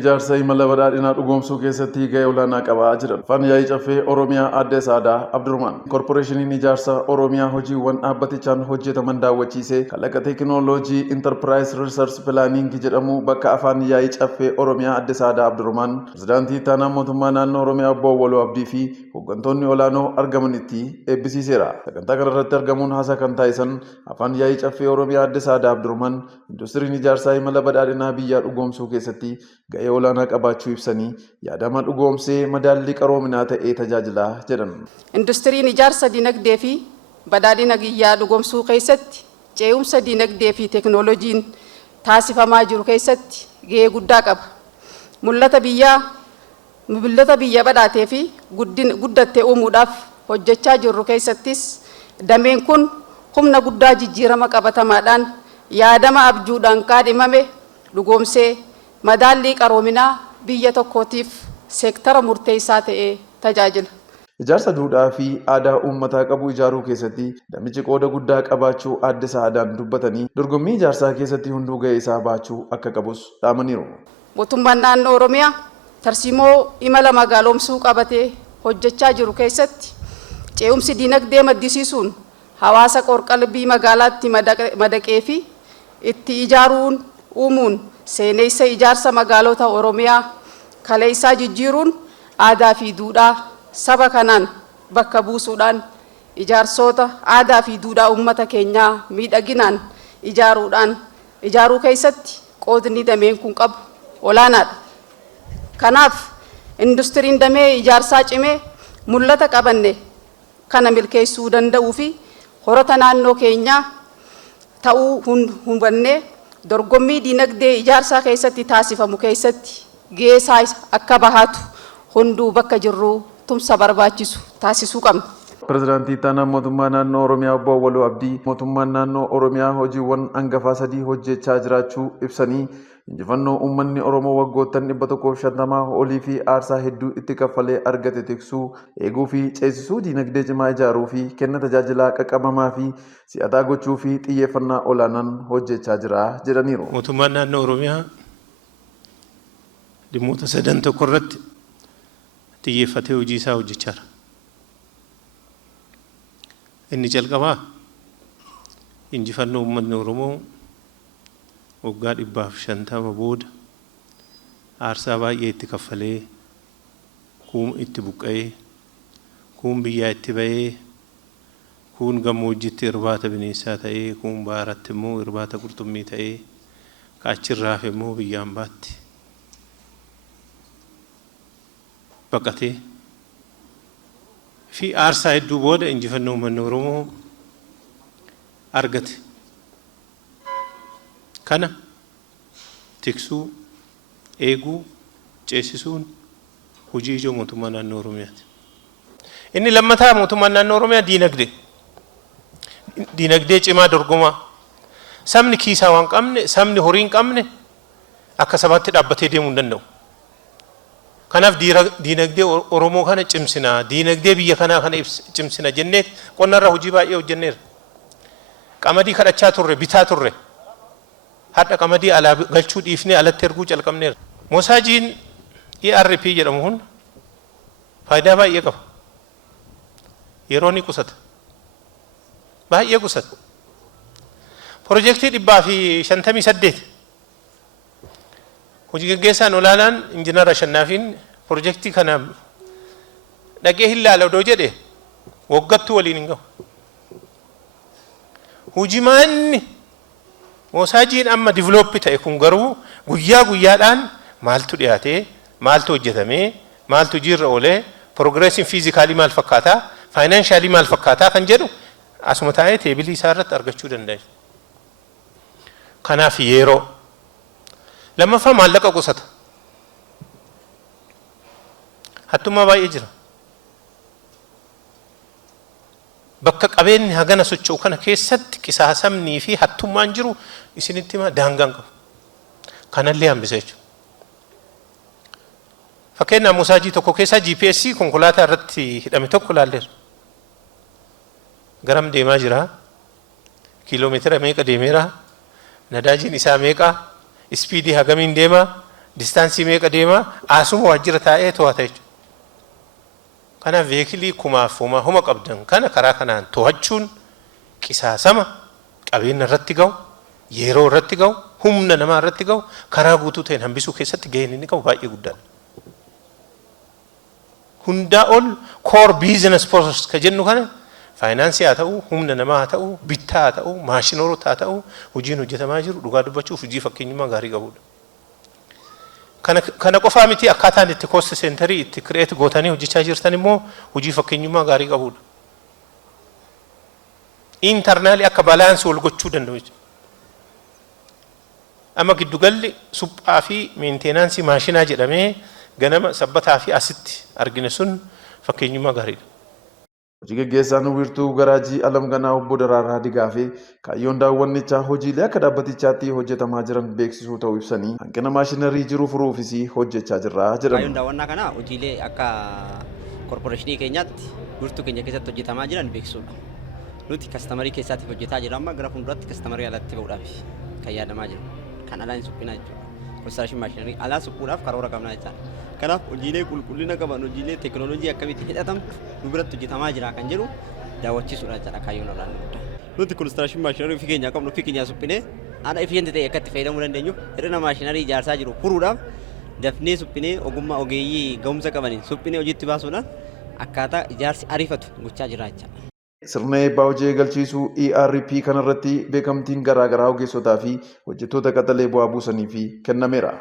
ijaarsa imala badhaadhinaa dhugoomsuu keessatti gahee olaanaa qabaa jiran. Afaan yaa'ii caffee Oromiyaa Aadde Saadaa Abdurrahman. Korporeeshiniin ijaarsa Oromiyaa hojiiwwan dhaabbatichaan hojjetaman daawwachiisee kalaqa teekinooloojii Enterprise Research Planning jedhamu bakka afaan yaa'ii caffee Oromiyaa Aadde Saadaa Abdurrahman, pirezidaantii itti aanaa mootummaa naannoo Oromiyaa Obbo Awwaluu Abdii fi hooggantoonni olaanoo argamanitti eebbisiiseera. Sagantaa kanarratti argamuun haasaa kan taasisan afaan yaa'ii caffee Oromiyaa Aadde Saadaa Abdurrahman, industiriin ijaarsaa imala badhaadhinaa biyyaa dhugoomsuu keessatti gahee olaanaa qabaachuu ibsanii yaadama dhugoomsee madaallii qaroominaa ta'ee tajaajilaa jedhan. Industiriin ijaarsa dinagdee fi badhaadhina biyyaa dhugoomsuu keessatti ce'umsa dinagdee fi teekinooloojiin taasifamaa jiru keessatti gahee guddaa qaba. Mul'ata biyya badhaatee fi guddattee uumuudhaaf hojjechaa jirru keessattis dameen kun humna guddaa jijjiirama qabatamaadhaan yaadama abjuudhaan kaadhimame dhugoomsee madaallii qaroominaa biyya tokkootiif seektara murteessaa ta'ee tajaajila. Ijaarsa duudhaa fi aadaa uummataa qabu ijaaruu keessatti damichi qooda guddaa qabaachuu Aadde Saadaan dubbatanii dorgommii ijaarsaa keessatti hunduu gahee isaa baachuu akka qabus dhaamaniiru. Mootummaan naannoo Oromiyaa tarsiimoo imala magaaloomsuu qabatee hojjechaa jiru keessatti ce'umsi dinagdee maddisiisuun hawaasa qorqalbii magaalaatti madaqee fi itti ijaaruun uumuun seenessa ijaarsa magaalota Oromiyaa kaleessaa jijjiiruun aadaa fi duudhaa saba kanaan bakka buusuudhaan ijaarsota aadaa fi duudhaa uummata keenyaa miidhaginaan ijaaruu keessatti qoodni dameen kun qabu olaanaadha. Kanaaf industiriin damee ijaarsaa cimee mul'ata qabanne kana milkeessuu danda'uu fi horata naannoo keenyaa ta'uu hubannee dorgommii dinagdee ijaarsaa keessatti taasifamu keessatti gahee isaa akka bahatu hunduu bakka jirru tumsa barbaachisu taasisuu qabna. Pirezidaantii itti aanaa mootummaa naannoo Oromiyaa Obbo Awwaluu Abdii mootummaan naannoo Oromiyaa hojiiwwan hangafaa 3 hojjechaa jiraachuu ibsanii injifannoo uummanni Oromoo waggoottan 150 olii fi aarsaa hedduu itti kaffalee argate tiksuu, eeguu fi ceesisuu dinagdee cimaa ijaaruu fi kenna tajaajilaa qaqqabamaa fi si'ataa gochuu fi xiyyeeffannaa olaanaan hojjechaa jira jedhaniiru. Mootummaan naannoo Oromiyaa dhimmoota 3 tokko irratti xiyyeeffatee hojii isaa hojjechaa jira. Inni jalqabaa injifannoo uummanni Oromoo waggaa 150 booda aarsaa baay'ee itti kaffalee kuun itti buqqa'ee kuun biyyaa itti ba'ee kuun gammoojjitti irbaata bineensaa ta'ee kuun baaratti immoo irbaata qurxummii ta'ee kaachirraaf immoo biyyaan baatti baqatee fi aarsaa hedduu booda injifannoo uummanni Oromoo argate. Kana tiksuu, eeguu, ceesisuun hojii ijoo mootummaa naannoo Oromiyaati. Inni lammataa mootummaan naannoo Oromiyaa diinagdee cimaa dorgomaa. Sabni kiisaa waan qabne, sabni horii hin qabne akka sabaatti dhaabbatee deemuu hin danda'u. Kanaaf diinagdee Oromoo kana cimsinaa, diinagdee biyya kanaa kana cimsina jennee qonnarra hojii baay'ee hojjenneera. Qamadii kadhachaa turre, bitaa turre. Hadha qamadii alaa galchuu dhiifnee alatti erguu calqabneera. Moosaajiin ERP jedhamu kun faayidaa baay'ee qaba. Yeroo ni qusata. Baay'ee qusata. Piroojeektii 158 hojii gaggeessaan olaanaan injiinara Shannaafiin piroojeektii kana dhaqee hin laala odoo jedhe waggattuu waliin hin gahu. Hojii maanni Moosaajiin amma divilooppii ta'e kun garuu guyyaa guyyaadhaan maaltu dhiyaatee, maaltu hojjetamee, maaltu hojiirra oolee, progressiin fiizikaalii maal fakkaataa, faayinaanshalii maal fakkaataa kan jedhu asuma taa'ee teebilii isaa irratti argachuu danda'a. Kanaaf yeroo lammaffaa maallaqa qusata. Hattummaa baay'ee jira. Bakka qabeenyi hagana socho'u kana keessatti qisaasamnii fi hattummaan jiru isinitti hima daangaan qabu. Kanallee hambisa jechuudha. Fakkeenyaaf mosaajii tokko keessaa GPS konkolaataa irratti hidhame tokko ilaalleera. Garam deemaa jira? Kiiloomeetira meeqa deemeera? Nadaajiin isaa meeqa? Ispiidii hagamiin deema? distaansii meeqa deemaa asuma waajjira taa'ee to'ata jechuudha. Kanaaf veekilii kumaaf homa qabdan kana karaa kanaan to'achuun qisaasama qabeenya irratti ga'u, yeroo irratti ga'u, humna namaa irratti ga'u karaa guutuu ta'een hambisuu keessatti gaheen inni qabu baay'ee guddaadha. Hundaa ol core business process ka jennu kana faayinaansii haa ta'u, humna namaa haa ta'u, bittaa haa ta'u, maashinoorota haa ta'u, hojiin hojjetamaa jiru dhugaa dubbachuuf hojii fakkeenyummaa gaarii qabudha. Kana qofaa miti akkaataan itti cost centerii itti create gootanii hojjechaa jirtan immoo hojii fakkeenyummaa gaarii qabudha. Internaali akka balaansii wal gochuu danda'u jechuudha. Amma giddugalli suphaa fi meenteenaansii maashinaa jedhamee ganama sabbataa fi asitti argine sun fakkeenyummaa gaariidha. Hojii gaggeessaan wiirtuu garaajii Alam Ganaa obbo Daraaraa Digaa fi kaayyoon daawwannichaa hojiilee akka dhaabbatichaatti hojjetamaa jiran beeksisuu ta'uu ibsanii hanqina maashinarii jiru furuufis hojjechaa jirra jedhan. Kaayyoon daawwannaa kana hojiilee akka korporeeshinii keenyaatti wiirtuu keenya keessatti hojjetamaa jiran beeksisuudha. Nuti kastamarii keessaatti hojjetaa jirra amma gara fuulduraatti kastamarii alatti ba'uudhaaf kan yaadamaa jiru. Kan alaan suphinaa jechuudha. Konistirakshin maashinarii alaa suphuudhaaf karoora qabnaa jechaadha. Kanaaf hojiilee qulqullina qaban hojiilee teekinooloojii akkamitti hidhatamtu nu biratti hojjetamaa jira kan jedhu daawwachiisuudha jechaadha kaayyoon olaanaa guddaa. Nuti konistirakshin maashinarii ofii keenyaa qabnu ofii keenyaa suphinee haala efficientii ta'e akka itti fayyadamuu dandeenyuuf hir'ina maashinarii ijaarsaa jiru furuudhaaf dafnee suphinee ogummaa ogeeyyii ga'umsa qabaniin suphinee hojiitti baasuudhaan akkaataa ijaarsi ariifatu gochaa jira jechaadha. Sirna eebbaa hojii eegalchiisuu ERP kanarratti beekamtiin garaagaraa ogeessotaa fi hojjettoota qaxalee bu'aa buusanii fi kennameera.